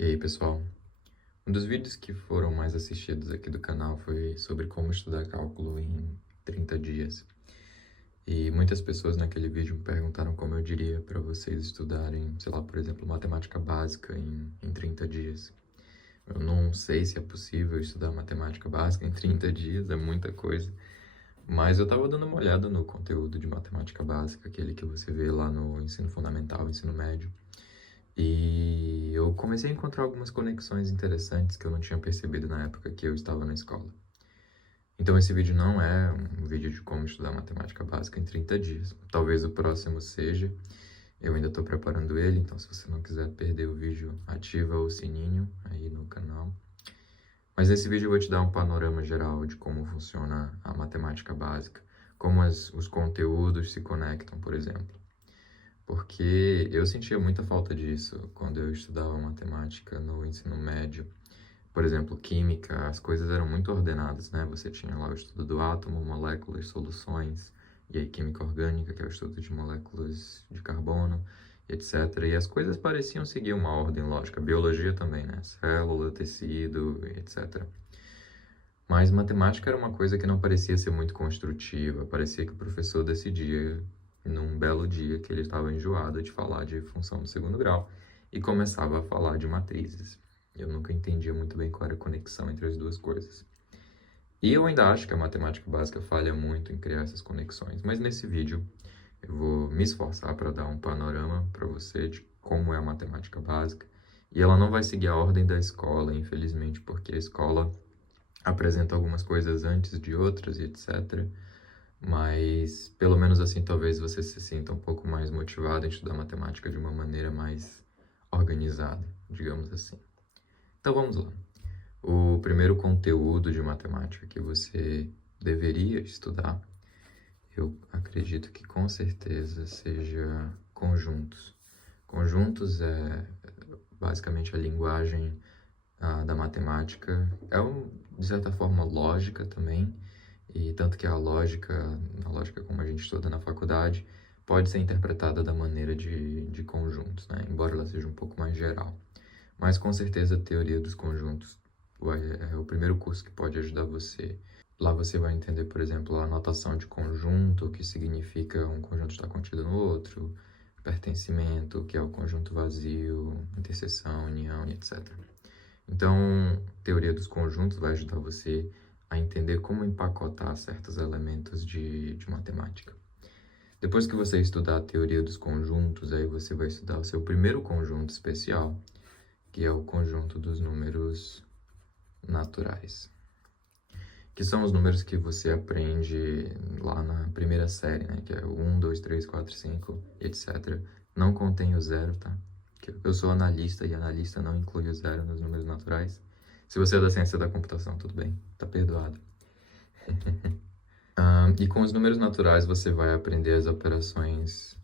E aí, pessoal? Um dos vídeos que foram mais assistidos aqui do canal foi sobre como estudar cálculo em 30 dias. E muitas pessoas naquele vídeo me perguntaram como eu diria para vocês estudarem, sei lá, por exemplo, matemática básica em 30 dias. Eu não sei se é possível estudar matemática básica em 30 dias, é muita coisa. Mas eu estava dando uma olhada no conteúdo de matemática básica, aquele que você vê lá no ensino fundamental, ensino médio. E eu comecei a encontrar algumas conexões interessantes que eu não tinha percebido na época que eu estava na escola. Então esse vídeo não é um vídeo de como estudar matemática básica em 30 dias. Talvez o próximo seja. Eu ainda estou preparando ele, então se você não quiser perder o vídeo, ativa o sininho aí no canal. Mas nesse vídeo eu vou te dar um panorama geral de como funciona a matemática básica, como os conteúdos se conectam, por exemplo. Porque eu sentia muita falta disso quando eu estudava matemática no ensino médio. Por exemplo, química, as coisas eram muito ordenadas, né? Você tinha lá o estudo do átomo, moléculas, soluções, e aí química orgânica, que é o estudo de moléculas de carbono, etc. E as coisas pareciam seguir uma ordem lógica. Biologia também, né? Célula, tecido, etc. Mas matemática era uma coisa que não parecia ser muito construtiva. Parecia que o professor decidia, num belo dia, que ele estava enjoado de falar de função do segundo grau e começava a falar de matrizes. Eu nunca entendia muito bem qual era a conexão entre as duas coisas. E eu ainda acho que a matemática básica falha muito em criar essas conexões, mas nesse vídeo eu vou me esforçar para dar um panorama para você de como é a matemática básica. E ela não vai seguir a ordem da escola, infelizmente, porque a escola apresenta algumas coisas antes de outras e etc. Mas, pelo menos assim, talvez você se sinta um pouco mais motivado em estudar matemática de uma maneira mais organizada, digamos assim. Então vamos lá. O primeiro conteúdo de matemática que você deveria estudar, eu acredito que com certeza seja conjuntos. Conjuntos é basicamente a linguagem da matemática. De certa forma, lógica também, e tanto que a lógica como a gente estuda na faculdade, pode ser interpretada da maneira de conjuntos, né? Embora ela seja um pouco mais geral. Mas com certeza a teoria dos conjuntos é o primeiro curso que pode ajudar você. Lá você vai entender, por exemplo, a notação de conjunto, que significa um conjunto estar contido no outro, pertencimento, que é o conjunto vazio, interseção, união, etc. Então, teoria dos conjuntos vai ajudar você a entender como empacotar certos elementos de matemática. Depois que você estudar a teoria dos conjuntos, aí você vai estudar o seu primeiro conjunto especial, que é o conjunto dos números naturais, que são os números que você aprende lá na primeira série, né? Que é o 1, 2, 3, 4, 5, etc. Não contém o zero, tá? Eu sou analista e analista não inclui o zero nos números naturais. Se você é da ciência da computação, tudo bem, tá perdoado. E com os números naturais você vai aprender as operações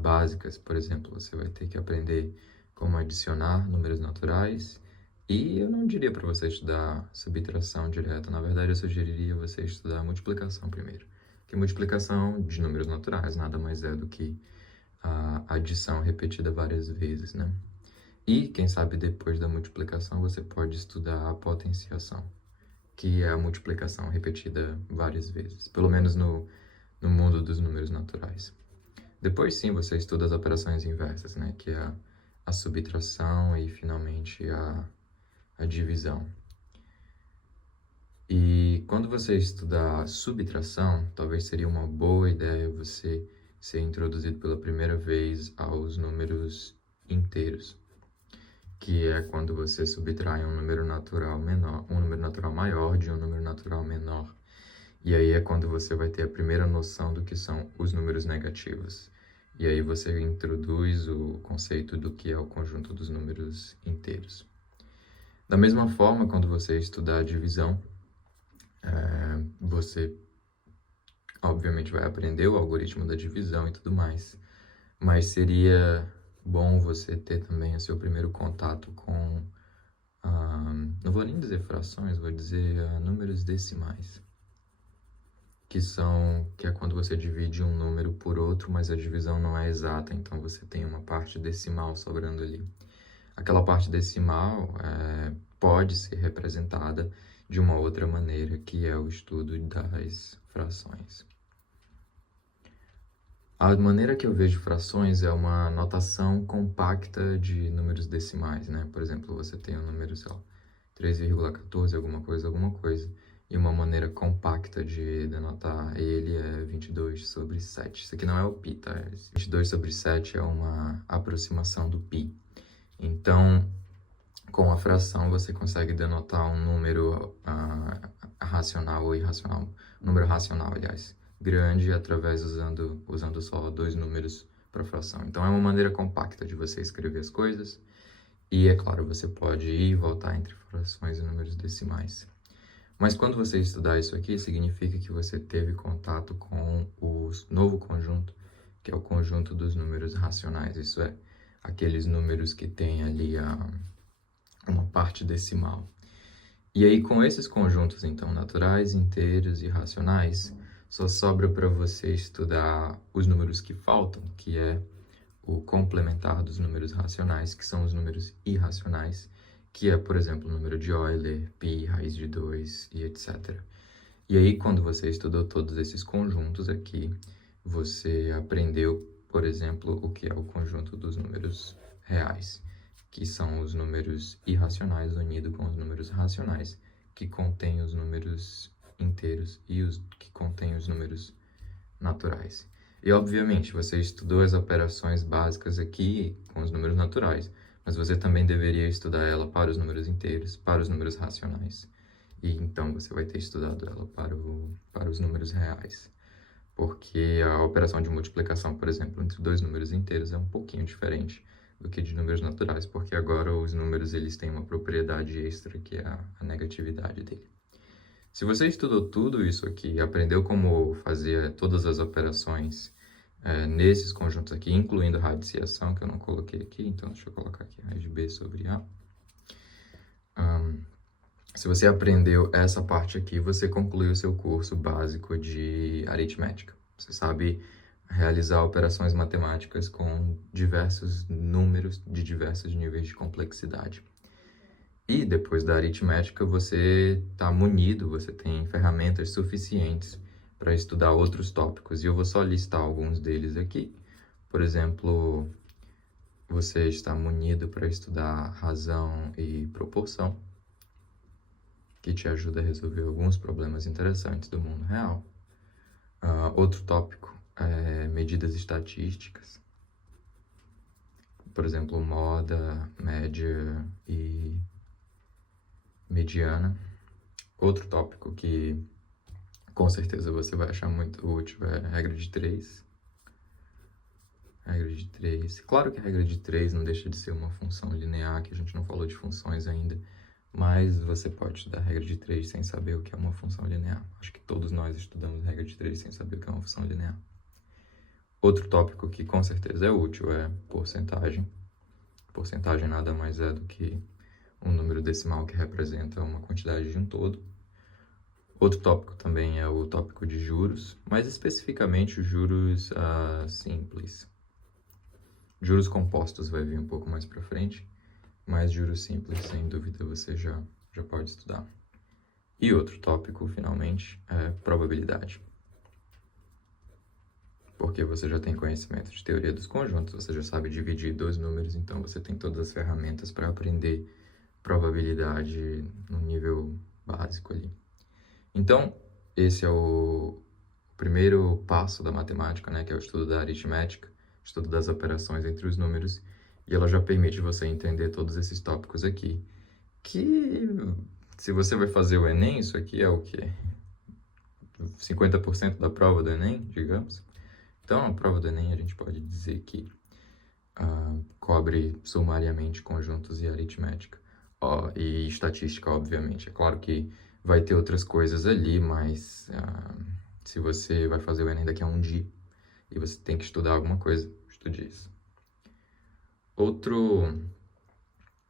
básicas. Por exemplo, você vai ter que aprender como adicionar números naturais. E eu não diria para você estudar subtração direta. Na verdade, eu sugeriria você estudar multiplicação primeiro. Que multiplicação de números naturais nada mais é do que a adição repetida várias vezes, né? E, quem sabe, depois da multiplicação, você pode estudar a potenciação, que é a multiplicação repetida várias vezes, pelo menos no mundo dos números naturais. Depois, sim, você estuda as operações inversas, né? Que é a subtração e, finalmente, a divisão. E quando você estudar subtração, talvez seria uma boa ideia você ser introduzido pela primeira vez aos números inteiros, que é quando você subtrai um número natural menor, um número natural maior de um número natural menor. E aí é quando você vai ter a primeira noção do que são os números negativos. E aí você introduz o conceito do que é o conjunto dos números inteiros. Da mesma forma, quando você estudar a divisão, você obviamente vai aprender o algoritmo da divisão e tudo mais, mas seria bom você ter também o seu primeiro contato com, não vou nem dizer frações, vou dizer números decimais, que é quando você divide um número por outro, mas a divisão não é exata, então você tem uma parte decimal sobrando ali. aquela parte decimal pode ser representada de uma outra maneira, que é o estudo das frações. A maneira que eu vejo frações é uma notação compacta de números decimais, né? Por exemplo, você tem um número, sei lá, 3,14, alguma coisa, e uma maneira compacta de denotar ele é 22 sobre 7. Isso aqui não é o pi, tá? 22 sobre 7 é uma aproximação do pi. Então, com a fração, você consegue denotar um número racional ou irracional, um número racional, aliás, grande, através usando só dois números para fração. Então, é uma maneira compacta de você escrever as coisas. E, é claro, você pode ir e voltar entre frações e números decimais. Mas quando você estudar isso aqui, significa que você teve contato com o novo conjunto, que é o conjunto dos números racionais. Isso é, aqueles números que têm ali uma parte decimal. E aí, com esses conjuntos, então, naturais, inteiros e racionais, só sobra para você estudar os números que faltam, que é o complementar dos números racionais, que são os números irracionais, que é, por exemplo, o número de Euler, π, raiz de 2 e etc. E aí, quando você estudou todos esses conjuntos aqui, você aprendeu, por exemplo, o que é o conjunto dos números reais, que são os números irracionais unidos com os números racionais, que contêm os números inteiros e os que contêm os números naturais. E, obviamente, você estudou as operações básicas aqui com os números naturais, mas você também deveria estudar ela para os números inteiros, para os números racionais. E então você vai ter estudado ela para os números reais. Porque a operação de multiplicação, por exemplo, entre dois números inteiros é um pouquinho diferente do que de números naturais, porque agora os números eles têm uma propriedade extra, que é a negatividade dele. Se você estudou tudo isso aqui, aprendeu como fazer todas as operações nesses conjuntos aqui, incluindo radiciação, que eu não coloquei aqui, então deixa eu colocar aqui raiz de b sobre a. Se você aprendeu essa parte aqui, você concluiu o seu curso básico de aritmética. Você sabe realizar operações matemáticas com diversos números de diversos níveis de complexidade. E depois da aritmética, você está munido, você tem ferramentas suficientes para estudar outros tópicos. E eu vou só listar alguns deles aqui. Por exemplo, você está munido para estudar razão e proporção, que te ajuda a resolver alguns problemas interessantes do mundo real. Outro tópico é medidas estatísticas. Por exemplo, moda, média e mediana. Outro tópico que com certeza você vai achar muito útil é a regra de 3. Regra de 3. Claro que a regra de 3 não deixa de ser uma função linear, que a gente não falou de funções ainda, mas você pode estudar a regra de 3 sem saber o que é uma função linear. Acho que todos nós estudamos a regra de 3 sem saber o que é uma função linear. Outro tópico que com certeza é útil é porcentagem. Porcentagem nada mais é do que um número decimal que representa uma quantidade de um todo. Outro tópico também é o tópico de juros, mais especificamente os juros simples. Juros compostos vai vir um pouco mais para frente, mas juros simples, sem dúvida, você já pode estudar. E outro tópico, finalmente, é probabilidade. Porque você já tem conhecimento de teoria dos conjuntos, você já sabe dividir dois números, então você tem todas as ferramentas para aprender probabilidade no nível básico ali. Então, esse é o primeiro passo da matemática, né, que é o estudo da aritmética, estudo das operações entre os números, e ela já permite você entender todos esses tópicos aqui, que se você vai fazer o Enem, isso aqui é o quê? 50% da prova do Enem, digamos. Então, a prova do Enem a gente pode dizer que cobre sumariamente conjuntos e aritmética. E estatística, obviamente. É claro que vai ter outras coisas ali, mas se você vai fazer o Enem daqui a um dia e você tem que estudar alguma coisa, estude isso. Outro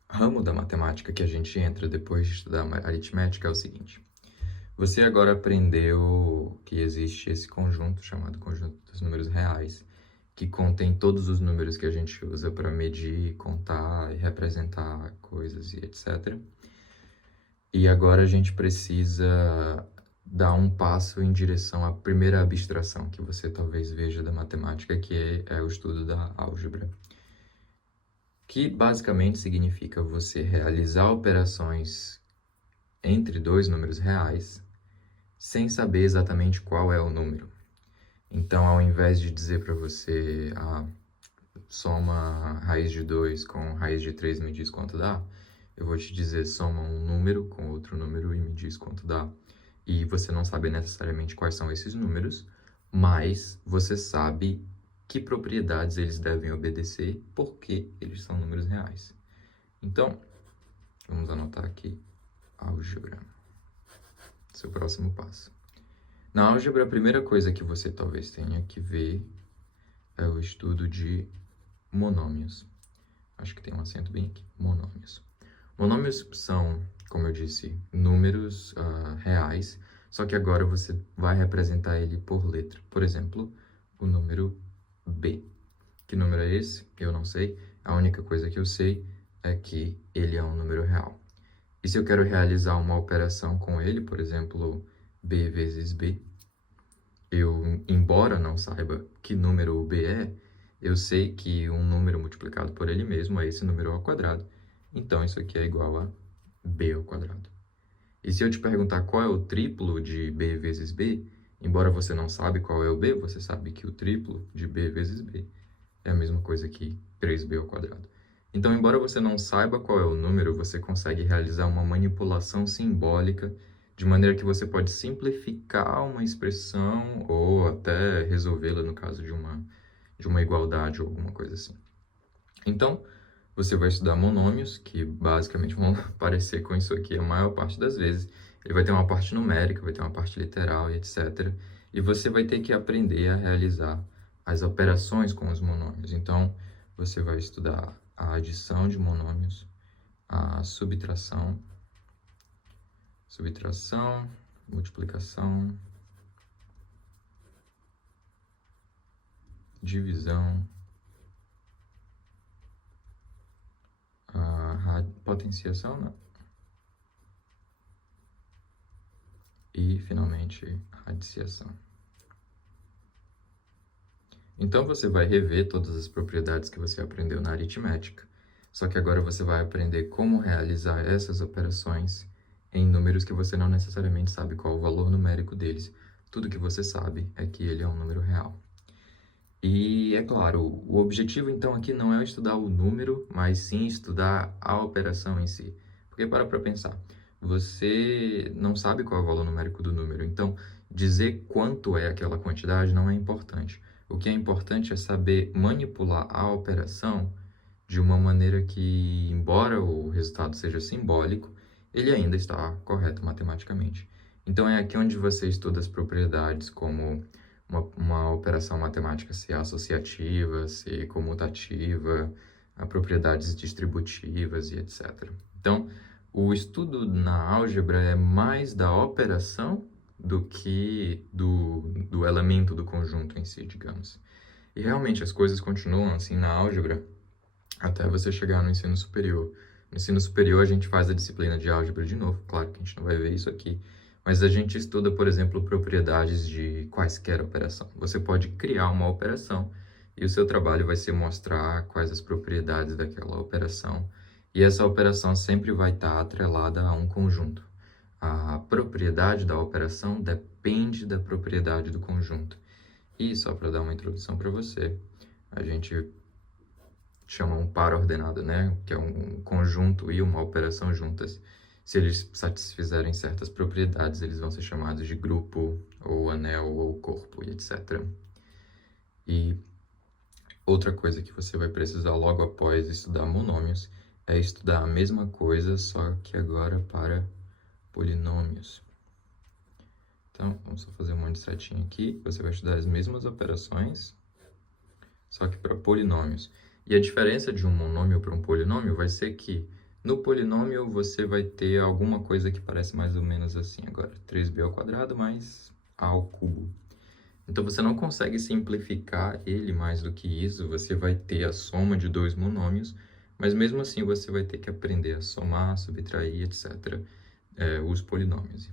ramo da matemática que a gente entra depois de estudar aritmética é o seguinte. Você agora aprendeu que existe esse conjunto chamado conjunto dos números reais, que contém todos os números que a gente usa para medir, contar e representar coisas e etc. E agora a gente precisa dar um passo em direção à primeira abstração que você talvez veja da matemática, que é o estudo da álgebra. Que basicamente significa você realizar operações entre dois números reais sem saber exatamente qual é o número. Então, ao invés de dizer para você, soma raiz de 2 com raiz de 3 e me diz quanto dá, eu vou te dizer, soma um número com outro número e me diz quanto dá. E você não sabe necessariamente quais são esses números, mas você sabe que propriedades eles devem obedecer, porque eles são números reais. Então, vamos anotar aqui, álgebra, seu próximo passo. Na álgebra, a primeira coisa que você talvez tenha que ver é o estudo de monômios. Acho que tem um acento bem aqui, monômios. Monômios são, como eu disse, números reais, só que agora você vai representar ele por letra. Por exemplo, o número B. Que número é esse? Eu não sei. A única coisa que eu sei é que ele é um número real. E se eu quero realizar uma operação com ele, por exemplo, B vezes B, embora não saiba que número o B é, eu sei que um número multiplicado por ele mesmo é esse número ao quadrado. Então, isso aqui é igual a B ao quadrado. E se eu te perguntar qual é o triplo de B vezes B, embora você não sabe qual é o B, você sabe que o triplo de B vezes B é a mesma coisa que 3B ao quadrado. Então, embora você não saiba qual é o número, você consegue realizar uma manipulação simbólica de maneira que você pode simplificar uma expressão ou até resolvê-la no caso de uma igualdade ou alguma coisa assim. Então, você vai estudar monômios, que basicamente vão parecer com isso aqui a maior parte das vezes. Ele vai ter uma parte numérica, vai ter uma parte literal e etc. E você vai ter que aprender a realizar as operações com os monômios. Então, você vai estudar a adição de monômios, a subtração, multiplicação, divisão, potenciação, não. E, finalmente, radiciação. Então, você vai rever todas as propriedades que você aprendeu na aritmética, só que agora você vai aprender como realizar essas operações em números que você não necessariamente sabe qual o valor numérico deles. Tudo que você sabe é que ele é um número real. E, é claro, o objetivo, então, aqui não é estudar o número, mas sim estudar a operação em si. Porque, para pensar, você não sabe qual é o valor numérico do número, então, dizer quanto é aquela quantidade não é importante. O que é importante é saber manipular a operação de uma maneira que, embora o resultado seja simbólico, ele ainda está correto matematicamente. Então, é aqui onde você estuda as propriedades como uma operação matemática ser associativa, ser comutativa, propriedades distributivas e etc. Então, o estudo na álgebra é mais da operação do que do elemento do conjunto em si, digamos. E realmente as coisas continuam assim na álgebra até você chegar no ensino superior. No ensino superior a gente faz a disciplina de álgebra de novo, claro que a gente não vai ver isso aqui, mas a gente estuda, por exemplo, propriedades de quaisquer operação. Você pode criar uma operação e o seu trabalho vai ser mostrar quais as propriedades daquela operação. E essa operação sempre vai estar atrelada a um conjunto. A propriedade da operação depende da propriedade do conjunto. E só para dar uma introdução para você, a gente chama um par ordenado, né? Que é um conjunto e uma operação juntas. Se eles satisfizerem certas propriedades, eles vão ser chamados de grupo, ou anel, ou corpo, e etc. E outra coisa que você vai precisar logo após estudar monômios é estudar a mesma coisa, só que agora para polinômios. Então, vamos só fazer um monte de setinha aqui. Você vai estudar as mesmas operações, só que para polinômios. E a diferença de um monômio para um polinômio vai ser que no polinômio você vai ter alguma coisa que parece mais ou menos assim agora. 3b ao quadrado mais a ao cubo. Então, você não consegue simplificar ele mais do que isso. Você vai ter a soma de dois monômios, mas mesmo assim você vai ter que aprender a somar, subtrair, etc., os polinômios.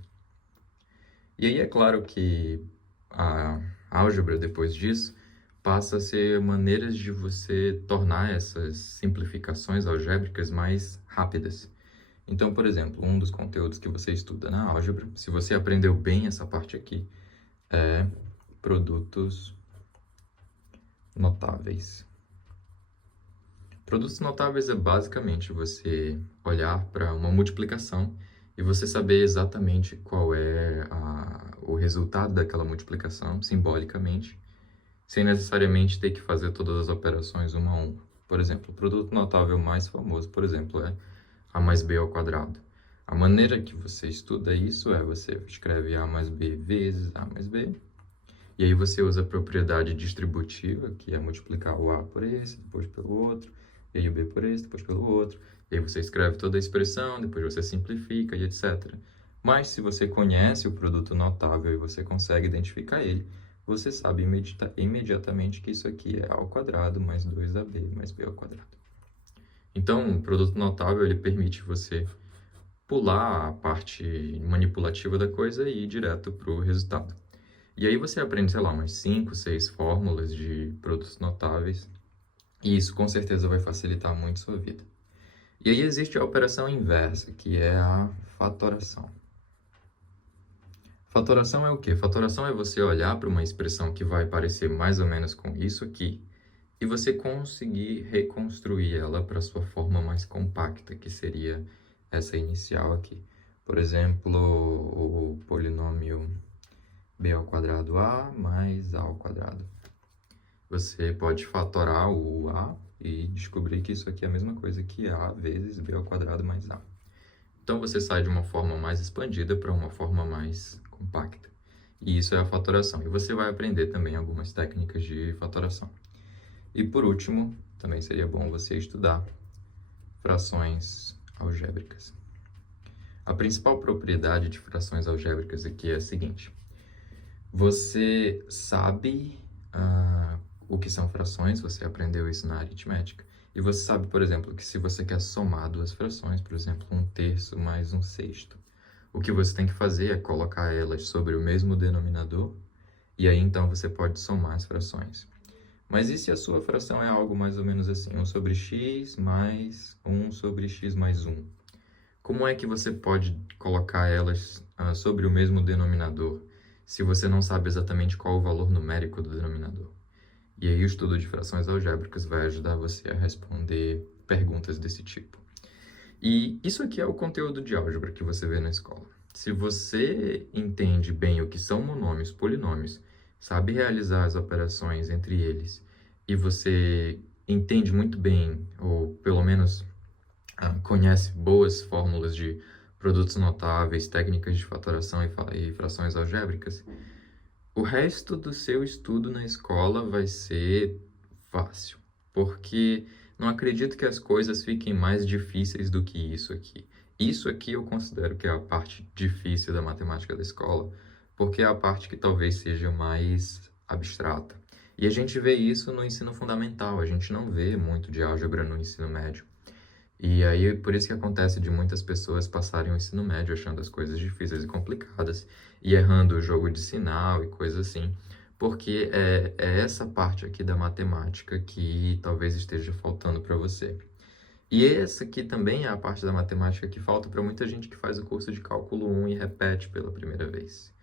E aí é claro que a álgebra, depois disso, passa a ser maneiras de você tornar essas simplificações algébricas mais rápidas. Então, por exemplo, um dos conteúdos que você estuda na álgebra, se você aprendeu bem essa parte aqui, é produtos notáveis. Produtos notáveis é basicamente você olhar para uma multiplicação e você saber exatamente qual é o resultado daquela multiplicação, simbolicamente, sem necessariamente ter que fazer todas as operações uma a uma. Por exemplo, o produto notável mais famoso, por exemplo, é a mais b ao quadrado. A maneira que você estuda isso é você escreve a mais b vezes a mais b, e aí você usa a propriedade distributiva, que é multiplicar o a por esse, depois pelo outro, e aí o b por esse, depois pelo outro, e aí você escreve toda a expressão, depois você simplifica e etc. Mas se você conhece o produto notável e você consegue identificar ele, você sabe imediatamente que isso aqui é a ao quadrado mais 2ab mais b ao quadrado. Então, o produto notável ele permite você pular a parte manipulativa da coisa e ir direto para o resultado. E aí você aprende, sei lá, umas 5, 6 fórmulas de produtos notáveis, e isso com certeza vai facilitar muito sua vida. E aí existe a operação inversa, que é a fatoração. Fatoração é o quê? Fatoração é você olhar para uma expressão que vai parecer mais ou menos com isso aqui, e você conseguir reconstruir ela para sua forma mais compacta, que seria essa inicial aqui. Por exemplo, o polinômio b ao quadrado a mais a ao quadrado. Você pode fatorar o a e descobrir que isso aqui é a mesma coisa que a vezes b ao quadrado mais a. Então, você sai de uma forma mais expandida para uma forma mais compacta. E isso é a fatoração. E você vai aprender também algumas técnicas de fatoração. E por último, também seria bom você estudar frações algébricas. A principal propriedade de frações algébricas aqui é a seguinte. Você sabe o que são frações, você aprendeu isso na aritmética. E você sabe, por exemplo, que se você quer somar duas frações, por exemplo, 1/3 mais 1/6, o que você tem que fazer é colocar elas sobre o mesmo denominador, e aí então você pode somar as frações. Mas e se a sua fração é algo mais ou menos assim, 1 sobre x mais 1 sobre x mais 1? Como é que você pode colocar elas sobre o mesmo denominador, se você não sabe exatamente qual o valor numérico do denominador? E aí o estudo de frações algébricas vai ajudar você a responder perguntas desse tipo. E isso aqui é o conteúdo de álgebra que você vê na escola. Se você entende bem o que são monômios, polinômios, sabe realizar as operações entre eles, e você entende muito bem, ou pelo menos conhece boas fórmulas de produtos notáveis, técnicas de fatoração e frações algébricas, o resto do seu estudo na escola vai ser fácil, porque não acredito que as coisas fiquem mais difíceis do que isso aqui. Isso aqui eu considero que é a parte difícil da matemática da escola, porque é a parte que talvez seja mais abstrata. E a gente vê isso no ensino fundamental, a gente não vê muito de álgebra no ensino médio. E aí, por isso que acontece de muitas pessoas passarem o ensino médio achando as coisas difíceis e complicadas, e errando o jogo de sinal e coisas assim, porque é essa parte aqui da matemática que talvez esteja faltando para você. E essa aqui também é a parte da matemática que falta para muita gente que faz o curso de cálculo 1 e repete pela primeira vez.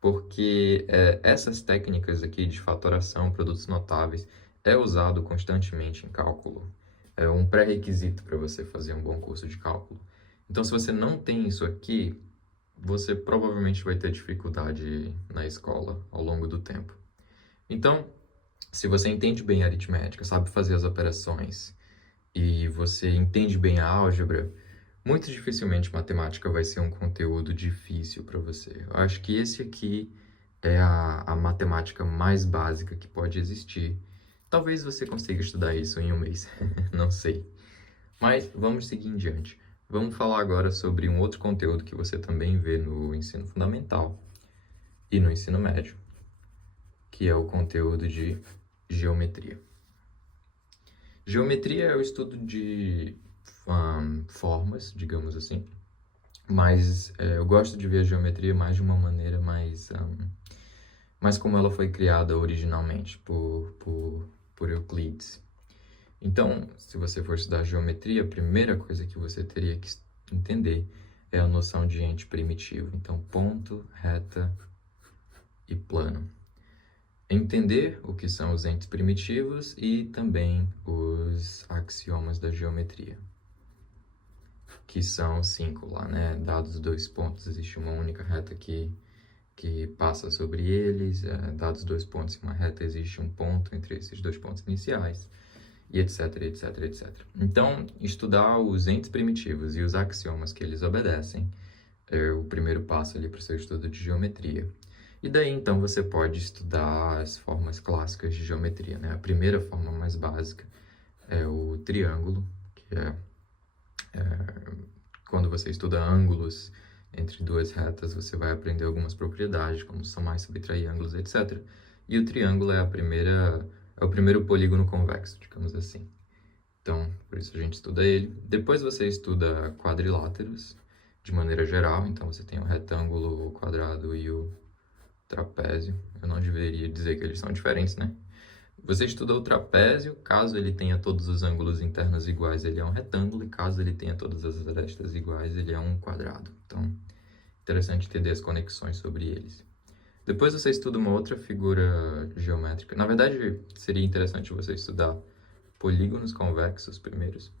Porque essas técnicas aqui de fatoração, produtos notáveis, é usado constantemente em cálculo. É um pré-requisito para você fazer um bom curso de cálculo. Então, se você não tem isso aqui, você provavelmente vai ter dificuldade na escola ao longo do tempo. Então, se você entende bem a aritmética, sabe fazer as operações, e você entende bem a álgebra, muito dificilmente matemática vai ser um conteúdo difícil para você. Eu acho que esse aqui é a matemática mais básica que pode existir. Talvez você consiga estudar isso em um mês, não sei. Mas vamos seguir em diante. Vamos falar agora sobre um outro conteúdo que você também vê no ensino fundamental e no ensino médio, que é o conteúdo de geometria. Geometria é o estudo de formas, digamos assim, mas eu gosto de ver a geometria mais de uma maneira mais como ela foi criada originalmente por Euclides. Então, se você for estudar geometria, a primeira coisa que você teria que entender é a noção de ente primitivo. Então, ponto, reta e plano. Entender o que são os entes primitivos e também os axiomas da geometria, que são 5 lá, né? Dados 2 pontos, existe uma única reta que passa sobre eles, dados 2 pontos em uma reta, existe um ponto entre esses 2 pontos iniciais, e etc, etc, etc. Então, estudar os entes primitivos e os axiomas que eles obedecem é o primeiro passo ali para o seu estudo de geometria. E daí, então, você pode estudar as formas clássicas de geometria, né? A primeira forma mais básica é o triângulo, que é quando você estuda ângulos entre duas retas, você vai aprender algumas propriedades, como somar e subtrair ângulos, etc. E o triângulo é o primeiro polígono convexo, digamos assim. Então, por isso a gente estuda ele. Depois você estuda quadriláteros, de maneira geral. Então, você tem o retângulo, o quadrado e o trapézio. Eu não deveria dizer que eles são diferentes, né? Você estuda o trapézio, caso ele tenha todos os ângulos internos iguais, ele é um retângulo, e caso ele tenha todas as arestas iguais, ele é um quadrado. Então, interessante entender as conexões sobre eles. Depois você estuda uma outra figura geométrica. Na verdade, seria interessante você estudar polígonos convexos primeiros,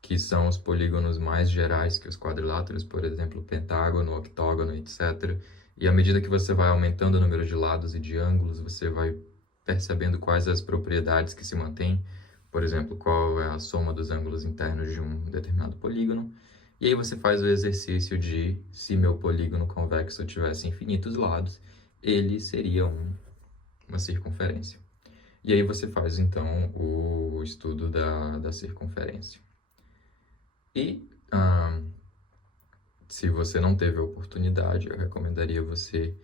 que são os polígonos mais gerais que os quadriláteros, por exemplo, pentágono, octógono, etc. E à medida que você vai aumentando o número de lados e de ângulos, você vai percebendo quais as propriedades que se mantêm, por exemplo, qual é a soma dos ângulos internos de um determinado polígono. E aí você faz o exercício de, se meu polígono convexo tivesse infinitos lados, ele seria uma circunferência. E aí você faz, então, o estudo da circunferência. E, se você não teve a oportunidade, eu recomendaria você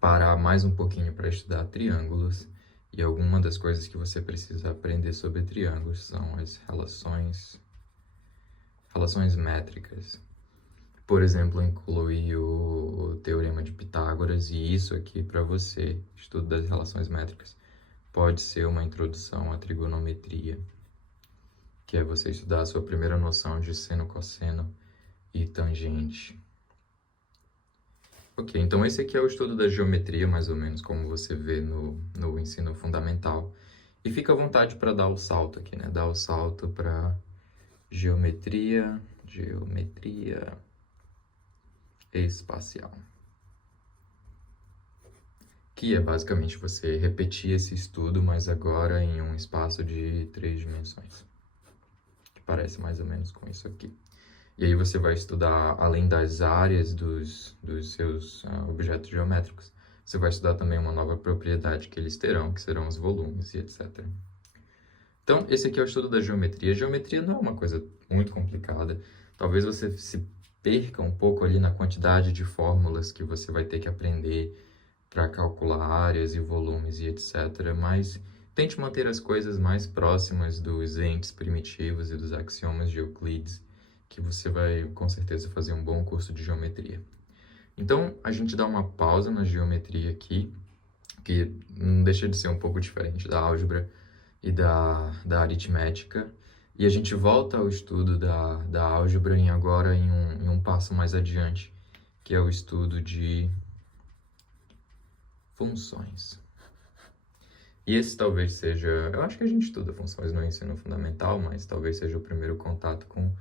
parar mais um pouquinho para estudar triângulos. E alguma das coisas que você precisa aprender sobre triângulos são as relações métricas. Por exemplo, incluir o Teorema de Pitágoras, e isso aqui para você, estudo das relações métricas, pode ser uma introdução à trigonometria, que é você estudar a sua primeira noção de seno, cosseno e tangente. Ok, então esse aqui é o estudo da geometria, mais ou menos como você vê no ensino fundamental. E fica à vontade para dar o salto aqui, né? Dar o salto para geometria espacial. Que é basicamente você repetir esse estudo, mas agora em um espaço de 3 dimensões. Que parece mais ou menos com isso aqui. E aí você vai estudar, além das áreas dos seus objetos geométricos, você vai estudar também uma nova propriedade que eles terão, que serão os volumes e etc. Então, esse aqui é o estudo da geometria. A geometria não é uma coisa muito complicada. Talvez você se perca um pouco ali na quantidade de fórmulas que você vai ter que aprender para calcular áreas e volumes e etc. Mas tente manter as coisas mais próximas dos entes primitivos e dos axiomas de Euclides, que você vai, com certeza, fazer um bom curso de geometria. Então, a gente dá uma pausa na geometria aqui, que não deixa de ser um pouco diferente da álgebra e da aritmética, e a gente volta ao estudo da álgebra agora em um passo mais adiante, que é o estudo de funções. E esse talvez seja... Eu acho que a gente estuda funções no ensino fundamental, mas talvez seja o primeiro contato com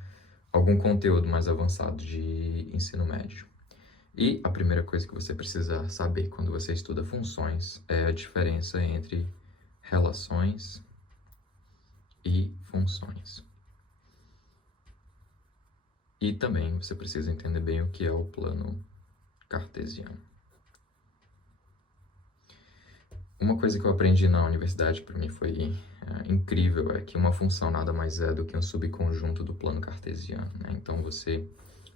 algum conteúdo mais avançado de ensino médio. E a primeira coisa que você precisa saber quando você estuda funções é a diferença entre relações e funções. E também você precisa entender bem o que é o plano cartesiano. Uma coisa que eu aprendi na universidade, para mim foi incrível, é que uma função nada mais é do que um subconjunto do plano cartesiano, né? Então você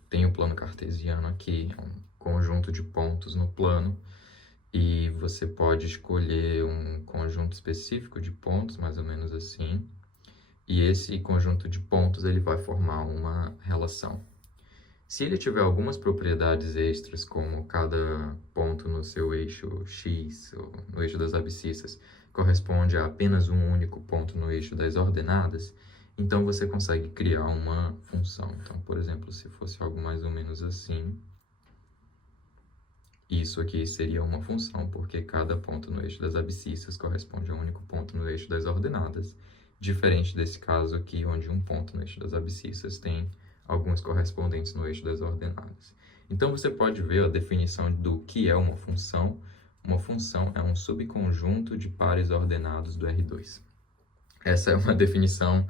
tem o plano cartesiano aqui, é um conjunto de pontos no plano, e você pode escolher um conjunto específico de pontos, mais ou menos assim, e esse conjunto de pontos ele vai formar uma relação. Se ele tiver algumas propriedades extras, como cada ponto no seu eixo x, ou no eixo das abscissas, corresponde a apenas um único ponto no eixo das ordenadas, então você consegue criar uma função. Então, por exemplo, se fosse algo mais ou menos assim, isso aqui seria uma função, porque cada ponto no eixo das abscissas corresponde a um único ponto no eixo das ordenadas, diferente desse caso aqui, onde um ponto no eixo das abscissas tem alguns correspondentes no eixo das ordenadas. Então, você pode ver a definição do que é uma função. Uma função é um subconjunto de pares ordenados do R2. Essa é uma definição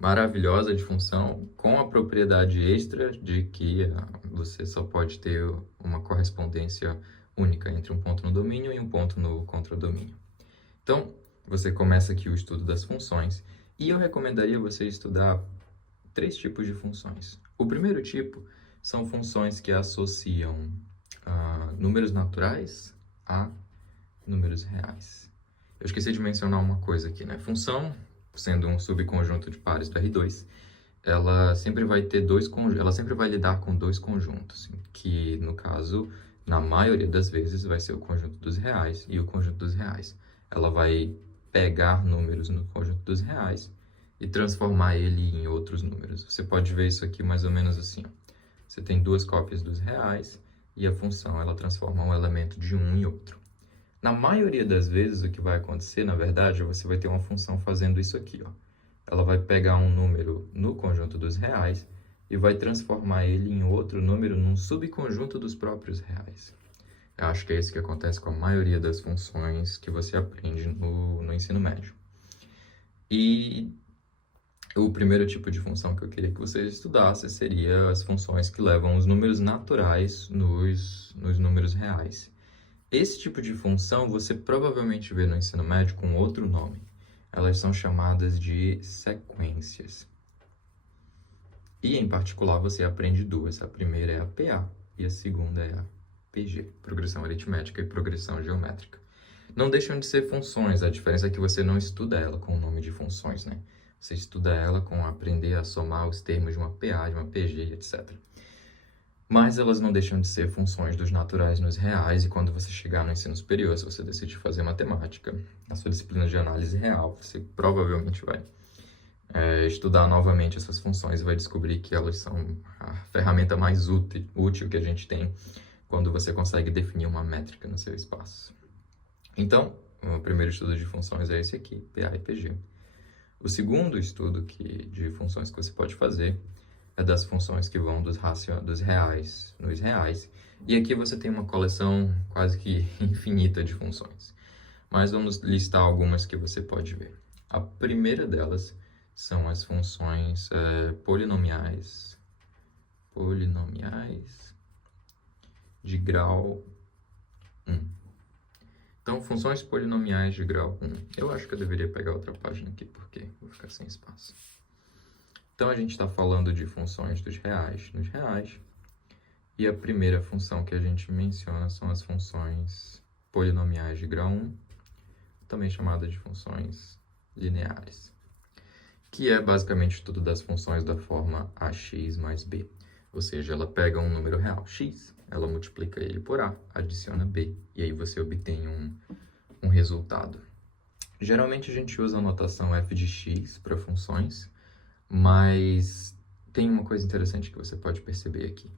maravilhosa de função, com a propriedade extra de que você só pode ter uma correspondência única entre um ponto no domínio e um ponto no contradomínio. Então, você começa aqui o estudo das funções, e eu recomendaria você estudar 3 tipos de funções. O primeiro tipo são funções que associam números naturais a números reais. Eu esqueci de mencionar uma coisa aqui, né? Função, sendo um subconjunto de pares do R2, ela sempre vai ter ela sempre vai lidar com dois conjuntos, que no caso, na maioria das vezes, vai ser o conjunto dos reais e o conjunto dos reais. Ela vai pegar números no conjunto dos reais e transformar ele em outros números. Você pode ver isso aqui mais ou menos assim. Você tem duas cópias dos reais e a função ela transforma um elemento de um em outro. Na maioria das vezes, o que vai acontecer, na verdade, você vai ter uma função fazendo isso aqui, ó. Ela vai pegar um número no conjunto dos reais e vai transformar ele em outro número num subconjunto dos próprios reais. Eu acho que é isso que acontece com a maioria das funções que você aprende no ensino médio. E o primeiro tipo de função que eu queria que você estudasse seria as funções que levam os números naturais nos números reais. Esse tipo de função você provavelmente vê no ensino médio com outro nome. Elas são chamadas de sequências. E, em particular, você aprende duas. A primeira é a PA e a segunda é a PG, progressão aritmética e progressão geométrica. Não deixam de ser funções, a diferença é que você não estuda ela com o nome de funções, né? Você estuda ela com aprender a somar os termos de uma PA, de uma PG, etc. Mas elas não deixam de ser funções dos naturais nos reais, e quando você chegar no ensino superior, se você decidir fazer matemática, a sua disciplina de análise real, você provavelmente vai estudar novamente essas funções e vai descobrir que elas são a ferramenta mais útil que a gente tem quando você consegue definir uma métrica no seu espaço. Então, o primeiro estudo de funções é esse aqui, PA e PG. O segundo estudo de funções que você pode fazer é das funções que vão dos reais nos reais. E aqui você tem uma coleção quase que infinita de funções. Mas vamos listar algumas que você pode ver. A primeira delas são as funções polinomiais de grau 1. Então, funções polinomiais de grau 1. Eu acho que eu deveria pegar outra página aqui, porque vou ficar sem espaço. Então, a gente está falando de funções dos reais nos reais. E a primeira função que a gente menciona são as funções polinomiais de grau 1, também chamadas de funções lineares, que é basicamente o estudo das funções da forma ax mais b. Ou seja, ela pega um número real, x, ela multiplica ele por a, adiciona b, e aí você obtém um resultado. Geralmente a gente usa a notação f de x para funções, mas tem uma coisa interessante que você pode perceber aqui.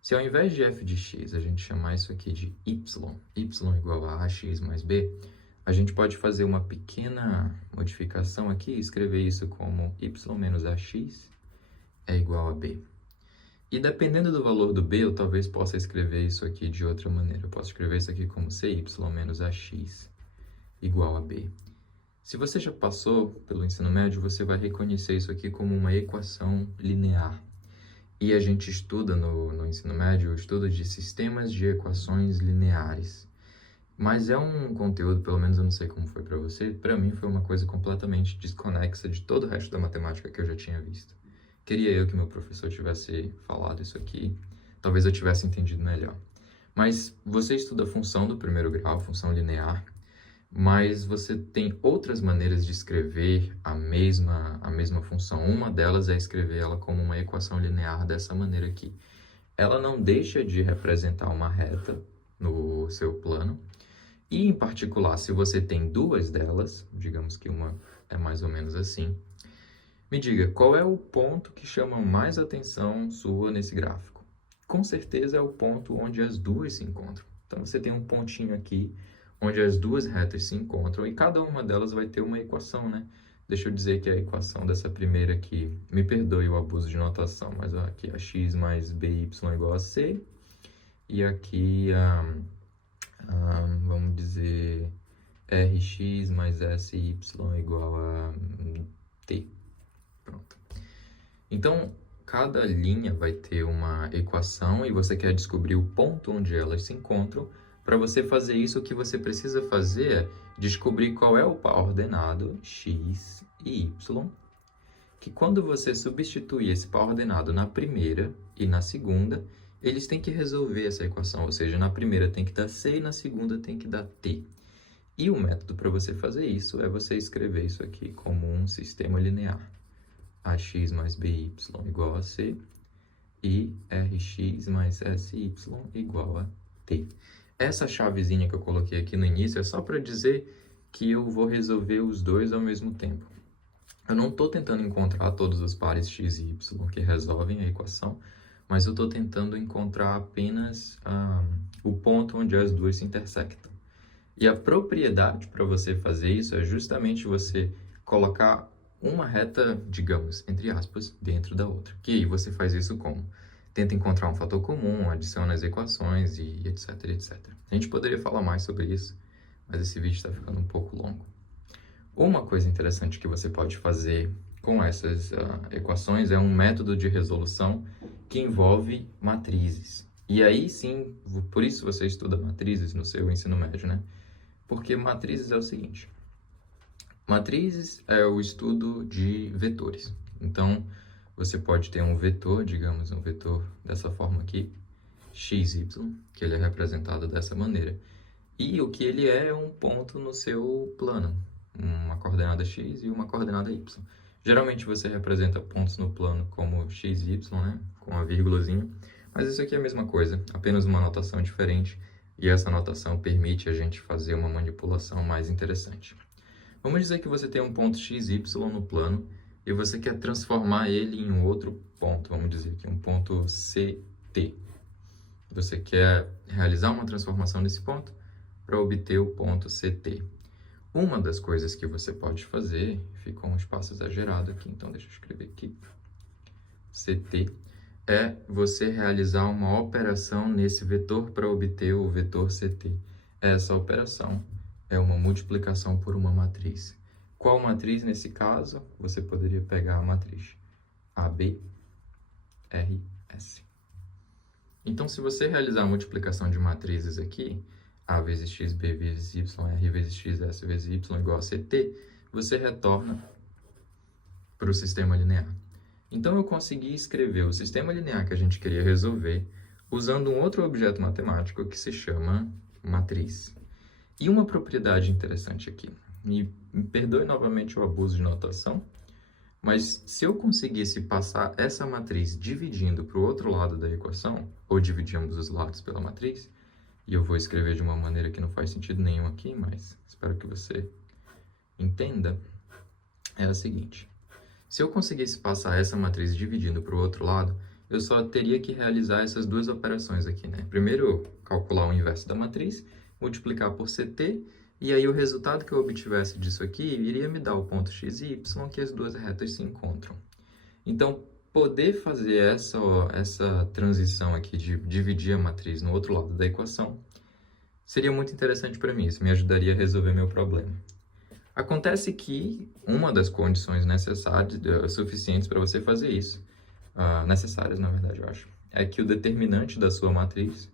Se ao invés de f de x a gente chamar isso aqui de y igual a ax mais b, a gente pode fazer uma pequena modificação aqui e escrever isso como y menos ax é igual a b. E dependendo do valor do b, eu talvez possa escrever isso aqui de outra maneira. Eu posso escrever isso aqui como cy menos ax igual a b. Se você já passou pelo ensino médio, você vai reconhecer isso aqui como uma equação linear. E a gente estuda no ensino médio o estudo de sistemas de equações lineares. Mas é um conteúdo, pelo menos eu não sei como foi para você, para mim foi uma coisa completamente desconexa de todo o resto da matemática que eu já tinha visto. Queria eu que meu professor tivesse falado isso aqui, talvez eu tivesse entendido melhor. Mas você estuda a função do primeiro grau, função linear, mas você tem outras maneiras de escrever a mesma função. Uma delas é escrever ela como uma equação linear dessa maneira aqui. Ela não deixa de representar uma reta no seu plano, e em particular, se você tem duas delas, digamos que uma é mais ou menos assim, me diga, qual é o ponto que chama mais atenção sua nesse gráfico? Com certeza é o ponto onde as duas se encontram. Então, você tem um pontinho aqui, onde as duas retas se encontram, e cada uma delas vai ter uma equação, né? Deixa eu dizer que a equação dessa primeira aqui, me perdoe o abuso de notação, mas aqui é x mais by igual a c, e aqui, vamos dizer, rx mais sy igual a t. Pronto. Então, cada linha vai ter uma equação e você quer descobrir o ponto onde elas se encontram. Para você fazer isso, o que você precisa fazer é descobrir qual é o par ordenado x e y, que quando você substituir esse par ordenado na primeira e na segunda, eles têm que resolver essa equação, ou seja, na primeira tem que dar c e na segunda tem que dar t. E o método para você fazer isso é você escrever isso aqui como um sistema linear. Ax mais by igual a c e rx mais sy igual a t. Essa chavezinha que eu coloquei aqui no início é só para dizer que eu vou resolver os dois ao mesmo tempo. Eu não estou tentando encontrar todos os pares x e y que resolvem a equação, mas eu estou tentando encontrar apenas o ponto onde as duas se intersectam. E a propriedade para você fazer isso é justamente você colocar uma reta, digamos, entre aspas, dentro da outra. E aí você faz isso como? Tenta encontrar um fator comum, adiciona as equações e etc, etc. A gente poderia falar mais sobre isso, mas esse vídeo está ficando um pouco longo. Uma coisa interessante que você pode fazer com essas equações é um método de resolução que envolve matrizes. E aí sim, por isso você estuda matrizes no seu ensino médio, né? Porque matrizes é o seguinte: matrizes é o estudo de vetores. Então, você pode ter um vetor, digamos, um vetor dessa forma aqui, xy, que ele é representado dessa maneira. E o que ele é um ponto no seu plano, uma coordenada x e uma coordenada y. Geralmente você representa pontos no plano como x e y, né, com a vírgulazinha, mas isso aqui é a mesma coisa, apenas uma notação diferente, e essa notação permite a gente fazer uma manipulação mais interessante. Vamos dizer que você tem um ponto x, y no plano e você quer transformar ele em um outro ponto, vamos dizer aqui, um ponto CT. Você quer realizar uma transformação nesse ponto para obter o ponto CT. Uma das coisas que você pode fazer, ficou um espaço exagerado aqui, então deixa eu escrever aqui, CT, é você realizar uma operação nesse vetor para obter o vetor CT. Essa operação é uma multiplicação por uma matriz. Qual matriz nesse caso? Você poderia pegar a matriz AB, RS. Então, se você realizar a multiplicação de matrizes aqui, A vezes x, B vezes y, R vezes x, S vezes y igual a CT, você retorna para o sistema linear. Então, eu consegui escrever o sistema linear que a gente queria resolver usando um outro objeto matemático que se chama matriz. E uma propriedade interessante aqui, me perdoe novamente o abuso de notação, mas se eu conseguisse passar essa matriz dividindo para o outro lado da equação, ou dividimos os lados pela matriz, e eu vou escrever de uma maneira que não faz sentido nenhum aqui, mas espero que você entenda, é a seguinte: se eu conseguisse passar essa matriz dividindo para o outro lado, eu só teria que realizar essas duas operações aqui, né? Primeiro, calcular o inverso da matriz, multiplicar por CT, e aí o resultado que eu obtivesse disso aqui iria me dar o ponto x e y que as duas retas se encontram. Então, poder fazer essa transição aqui de dividir a matriz no outro lado da equação seria muito interessante para mim, isso me ajudaria a resolver meu problema. Acontece que uma das condições necessárias, suficientes para você fazer isso, necessárias na verdade eu acho, é que o determinante da sua matriz,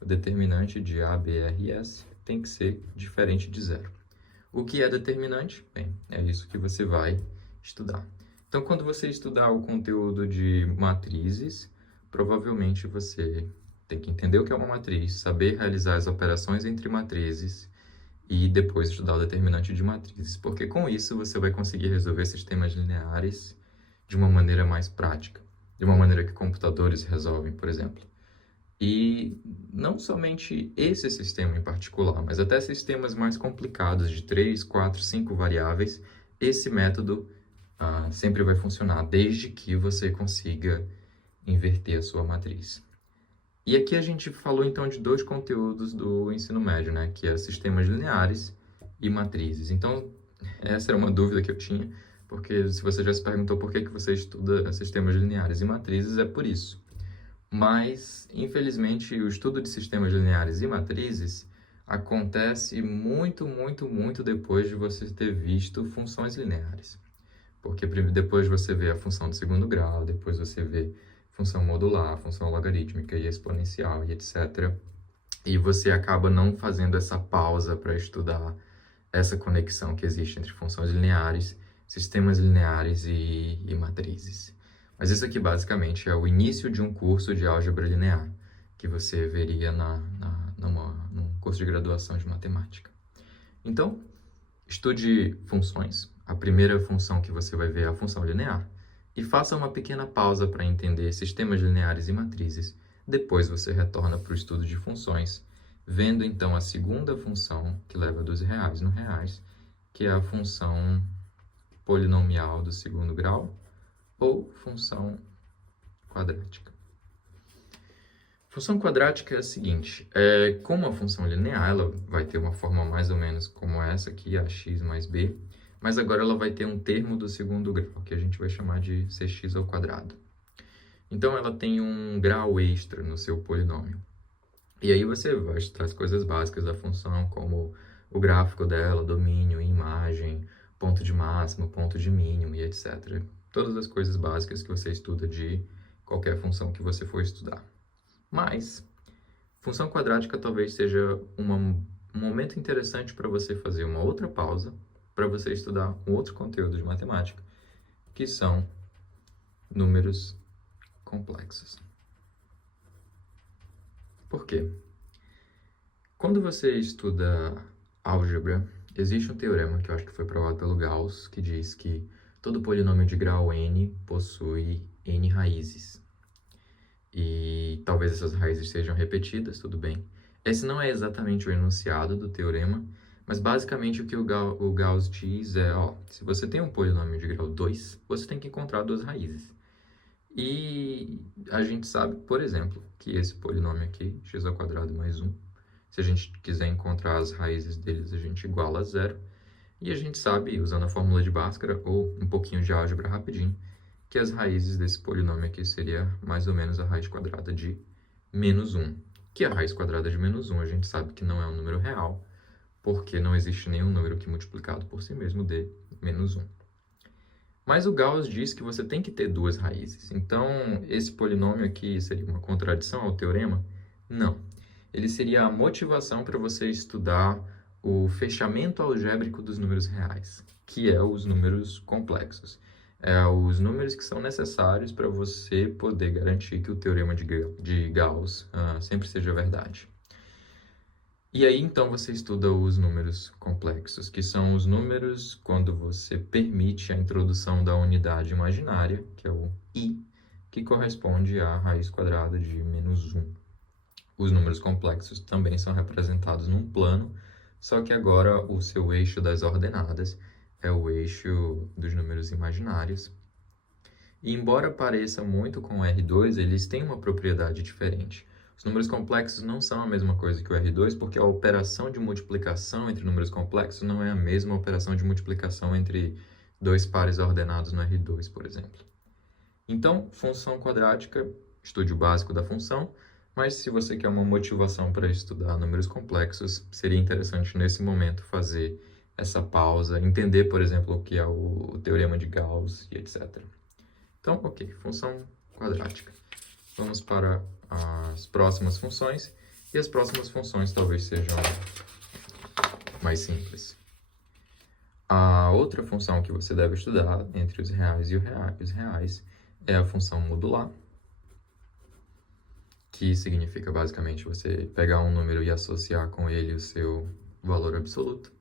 o determinante de A, B, R e S, tem que ser diferente de zero. O que é determinante? Bem, é isso que você vai estudar. Então, quando você estudar o conteúdo de matrizes, provavelmente você tem que entender o que é uma matriz, saber realizar as operações entre matrizes e depois estudar o determinante de matrizes, porque com isso você vai conseguir resolver sistemas lineares de uma maneira mais prática, de uma maneira que computadores resolvem, por exemplo. E não somente esse sistema em particular, mas até sistemas mais complicados de 3, 4, 5 variáveis, esse método sempre vai funcionar, desde que você consiga inverter a sua matriz. E aqui a gente falou então de dois conteúdos do ensino médio, né? Que é sistemas lineares e matrizes. Então, essa era uma dúvida que eu tinha, porque se você já se perguntou por que você estuda sistemas lineares e matrizes, é por isso. Mas, infelizmente, o estudo de sistemas lineares e matrizes acontece muito, muito, muito depois de você ter visto funções lineares. Porque depois você vê a função de segundo grau, depois você vê função modular, função logarítmica e exponencial e etc. E você acaba não fazendo essa pausa para estudar essa conexão que existe entre funções lineares, sistemas lineares e matrizes. Mas isso aqui basicamente é o início de um curso de álgebra linear que você veria num curso de graduação de matemática. Então, estude funções. A primeira função que você vai ver é a função linear. E faça uma pequena pausa para entender sistemas lineares e matrizes. Depois você retorna para o estudo de funções, vendo então a segunda função que leva dos reais no reais, que é a função polinomial do segundo grau ou função quadrática. Função quadrática é a seguinte, como a função linear, ela vai ter uma forma mais ou menos como essa aqui, a x mais b, mas agora ela vai ter um termo do segundo grau, que a gente vai chamar de cx ao quadrado. Então, ela tem um grau extra no seu polinômio. E aí você vai estudar as coisas básicas da função, como o gráfico dela, domínio, imagem, ponto de máximo, ponto de mínimo e etc. Todas as coisas básicas que você estuda de qualquer função que você for estudar. Mas, função quadrática talvez seja um momento interessante para você fazer uma outra pausa, para você estudar um outro conteúdo de matemática, que são números complexos. Por quê? Quando você estuda álgebra, existe um teorema que eu acho que foi provado pelo Gauss, que diz que todo polinômio de grau n possui n raízes. E talvez essas raízes sejam repetidas, tudo bem. Esse não é exatamente o enunciado do teorema, mas basicamente o que o Gauss diz é, se você tem um polinômio de grau 2, você tem que encontrar duas raízes. E a gente sabe, por exemplo, que esse polinômio aqui, x ao quadrado mais 1, se a gente quiser encontrar as raízes deles, a gente iguala a zero. E a gente sabe, usando a fórmula de Bhaskara, ou um pouquinho de álgebra rapidinho, que as raízes desse polinômio aqui seria mais ou menos a raiz quadrada de menos 1. Que a raiz quadrada de menos 1 a gente sabe que não é um número real, porque não existe nenhum número que multiplicado por si mesmo dê menos 1. Mas o Gauss diz que você tem que ter duas raízes. Então, esse polinômio aqui seria uma contradição ao teorema? Não. Ele seria a motivação para você estudar o fechamento algébrico dos números reais, que é os números complexos. Os números que são necessários para você poder garantir que o teorema de Gauss sempre seja verdade. E aí, então, você estuda os números complexos, que são os números quando você permite a introdução da unidade imaginária, que é o i, que corresponde à raiz quadrada de menos 1. Os números complexos também são representados num plano, só que agora o seu eixo das ordenadas é o eixo dos números imaginários. E embora pareça muito com o R2, eles têm uma propriedade diferente. Os números complexos não são a mesma coisa que o R2, porque a operação de multiplicação entre números complexos não é a mesma operação de multiplicação entre dois pares ordenados no R2, por exemplo. Então, função quadrática, estude o básico da função, mas se você quer uma motivação para estudar números complexos, seria interessante nesse momento fazer essa pausa, entender, por exemplo, o que é o teorema de Gauss e etc. Então, ok, função quadrática. Vamos para as próximas funções, e as próximas funções talvez sejam mais simples. A outra função que você deve estudar entre os reais e os reais é a função modular, que significa basicamente você pegar um número e associar com ele o seu valor absoluto.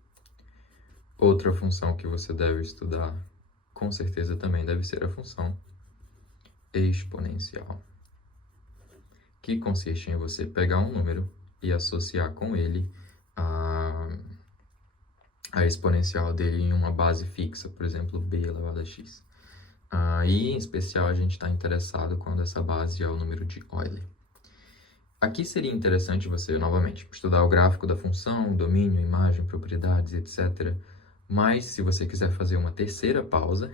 Outra função que você deve estudar, com certeza também deve ser a função exponencial, que consiste em você pegar um número e associar com ele a exponencial dele em uma base fixa, por exemplo, b elevado a x. E, em especial, a gente está interessado quando essa base é o número de Euler. Aqui seria interessante você, novamente, estudar o gráfico da função, domínio, imagem, propriedades, etc. Mas, se você quiser fazer uma terceira pausa,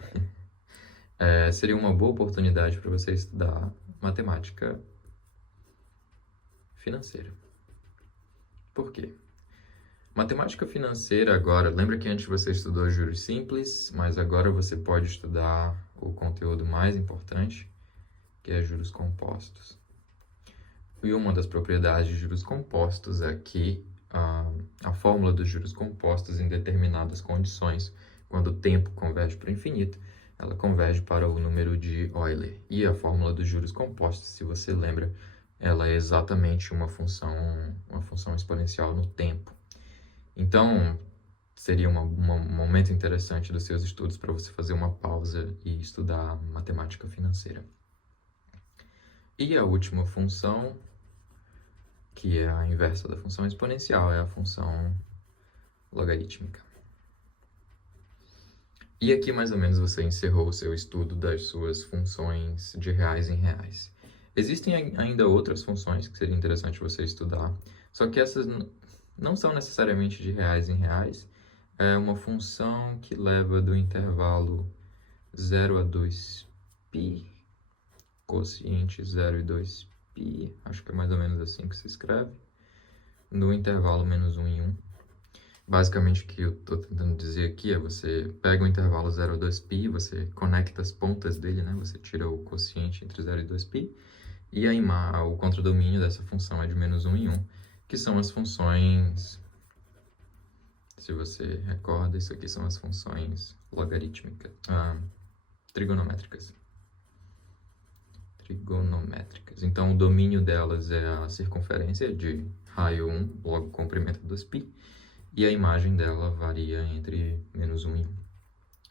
seria uma boa oportunidade para você estudar matemática financeira. Por quê? Matemática financeira agora, lembra que antes você estudou juros simples, mas agora você pode estudar o conteúdo mais importante, que é juros compostos. E uma das propriedades de juros compostos é que a fórmula dos juros compostos em determinadas condições, quando o tempo converge para o infinito, ela converge para o número de Euler. E a fórmula dos juros compostos, se você lembra, ela é exatamente uma função exponencial no tempo. Então, seria um momento interessante dos seus estudos para você fazer uma pausa e estudar matemática financeira. E a última função, que é a inversa da função exponencial, é a função logarítmica. E aqui, mais ou menos, você encerrou o seu estudo das suas funções de reais em reais. Existem ainda outras funções que seria interessante você estudar, só que essas não são necessariamente de reais em reais. É uma função que leva do intervalo 0 a 2π, quociente 0 e 2π, acho que é mais ou menos assim que se escreve, no intervalo menos 1 e 1. Basicamente, o que eu estou tentando dizer aqui é você pega o intervalo 0 a 2π, você conecta as pontas dele, né? Você tira o quociente entre 0 e 2π, e o contradomínio dessa função é de menos 1 e 1, que são as funções, se você recorda, isso aqui são as funções logarítmicas, trigonométricas. Então, o domínio delas é a circunferência de raio 1, logo comprimento 2π, e a imagem dela varia entre menos 1 e 1.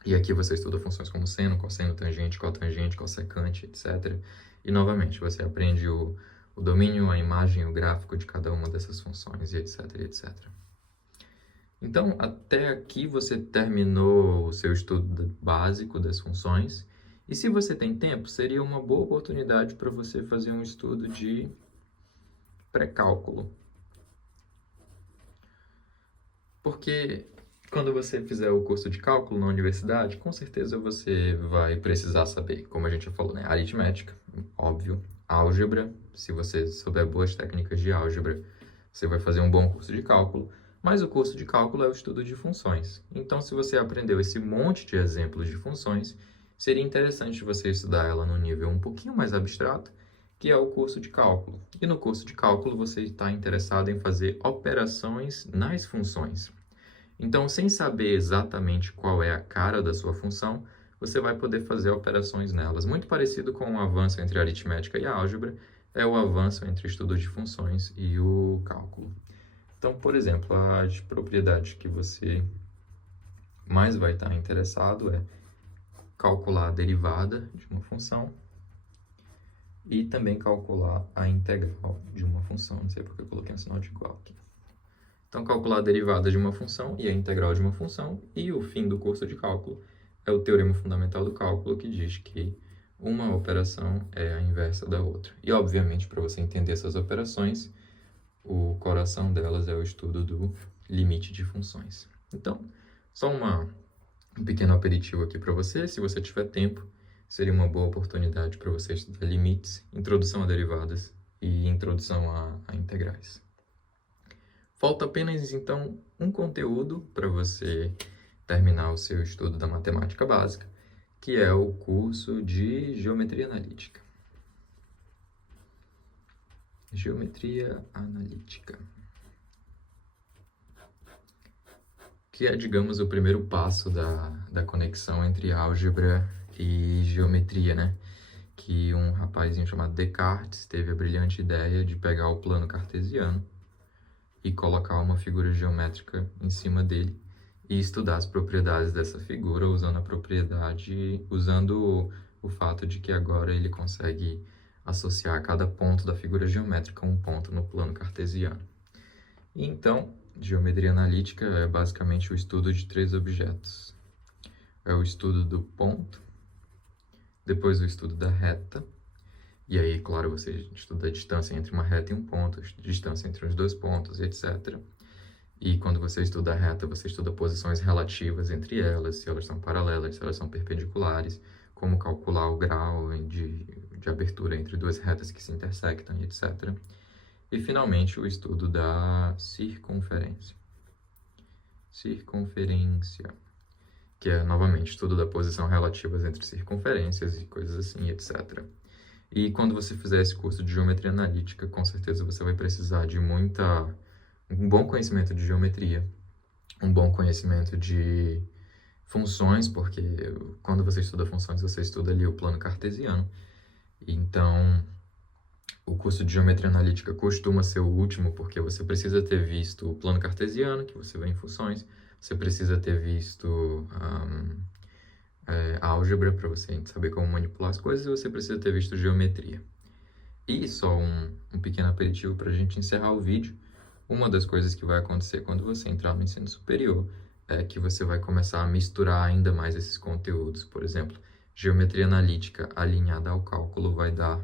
E aqui você estuda funções como seno, cosseno, tangente, cotangente, cossecante, etc. E, novamente, você aprende o domínio, a imagem, o gráfico de cada uma dessas funções, e etc, etc. Então, até aqui você terminou o seu estudo básico das funções. E se você tem tempo, seria uma boa oportunidade para você fazer um estudo de pré-cálculo. Porque quando você fizer o curso de cálculo na universidade, com certeza você vai precisar saber, como a gente já falou, né? Aritmética, óbvio. Álgebra, se você souber boas técnicas de álgebra, você vai fazer um bom curso de cálculo. Mas o curso de cálculo é o estudo de funções. Então, se você aprendeu esse monte de exemplos de funções, seria interessante você estudar ela num nível um pouquinho mais abstrato, que é o curso de cálculo. E no curso de cálculo, você está interessado em fazer operações nas funções. Então, sem saber exatamente qual é a cara da sua função, você vai poder fazer operações nelas. Muito parecido com o avanço entre a aritmética e a álgebra, é o avanço entre o estudo de funções e o cálculo. Então, por exemplo, as propriedades que você mais vai estar interessado é calcular a derivada de uma função e também calcular a integral de uma função. Não sei porque eu coloquei um sinal de igual aqui. Então, calcular a derivada de uma função e a integral de uma função. E o fim do curso de cálculo é o teorema fundamental do cálculo, que diz que uma operação é a inversa da outra. E, obviamente, para você entender essas operações, o coração delas é o estudo do limite de funções. Então, só um pequeno aperitivo aqui para você. Se você tiver tempo, seria uma boa oportunidade para você estudar limites, introdução a derivadas e introdução a integrais. Falta apenas, então, um conteúdo para você terminar o seu estudo da matemática básica, que é o curso de Geometria Analítica. Geometria Analítica. Que é, digamos, o primeiro passo da conexão entre álgebra e geometria, né? que um rapazinho chamado Descartes teve a brilhante ideia de pegar o plano cartesiano e colocar uma figura geométrica em cima dele e estudar as propriedades dessa figura usando o fato de que agora ele consegue associar cada ponto da figura geométrica a um ponto no plano cartesiano. E então, geometria analítica é basicamente o estudo de 3 objetos. É o estudo do ponto, depois o estudo da reta, e aí, claro, você estuda a distância entre uma reta e um ponto, a distância entre os 2 pontos, etc. E quando você estuda a reta, você estuda posições relativas entre elas, se elas são paralelas, se elas são perpendiculares, como calcular o grau de abertura entre 2 retas que se intersectam, etc. E, finalmente, o estudo da circunferência. Circunferência, que é, novamente, estudo da posição relativas entre circunferências e coisas assim, etc. E quando você fizer esse curso de geometria analítica, com certeza você vai precisar de um bom conhecimento de geometria, um bom conhecimento de funções, porque quando você estuda funções, você estuda ali o plano cartesiano. Então, o curso de geometria analítica costuma ser o último, porque você precisa ter visto o plano cartesiano, que você vê em funções, você precisa ter visto álgebra, para você saber como manipular as coisas, e você precisa ter visto geometria. E só um pequeno aperitivo para a gente encerrar o vídeo. Uma das coisas que vai acontecer quando você entrar no ensino superior é que você vai começar a misturar ainda mais esses conteúdos. Por exemplo, geometria analítica alinhada ao cálculo vai dar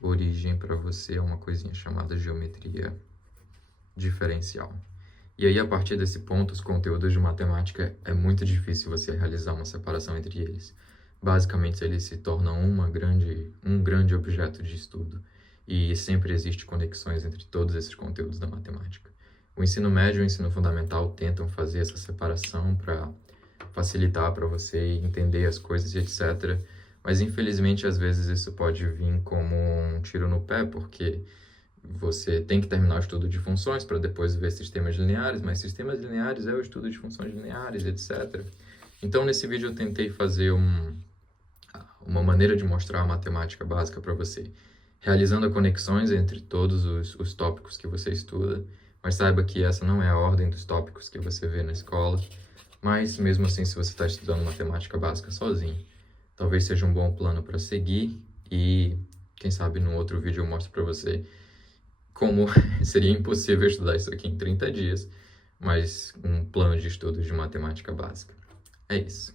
origem para você a uma coisinha chamada geometria diferencial. E aí, a partir desse ponto, os conteúdos de matemática é muito difícil você realizar uma separação entre eles. Basicamente, eles se tornam um grande objeto de estudo. E sempre existe conexões entre todos esses conteúdos da matemática. O ensino médio e o ensino fundamental tentam fazer essa separação para facilitar para você entender as coisas e etc. Mas, infelizmente, às vezes isso pode vir como um tiro no pé, porque você tem que terminar o estudo de funções para depois ver sistemas lineares, mas sistemas lineares é o estudo de funções lineares, etc. Então, nesse vídeo eu tentei fazer uma maneira de mostrar a matemática básica para você, realizando conexões entre todos os tópicos que você estuda, mas saiba que essa não é a ordem dos tópicos que você vê na escola. Mas, mesmo assim, se você está estudando matemática básica sozinho, talvez seja um bom plano para seguir e, quem sabe, no outro vídeo eu mostro para você como seria impossível estudar isso aqui em 30 dias, mas um plano de estudos de matemática básica. É isso.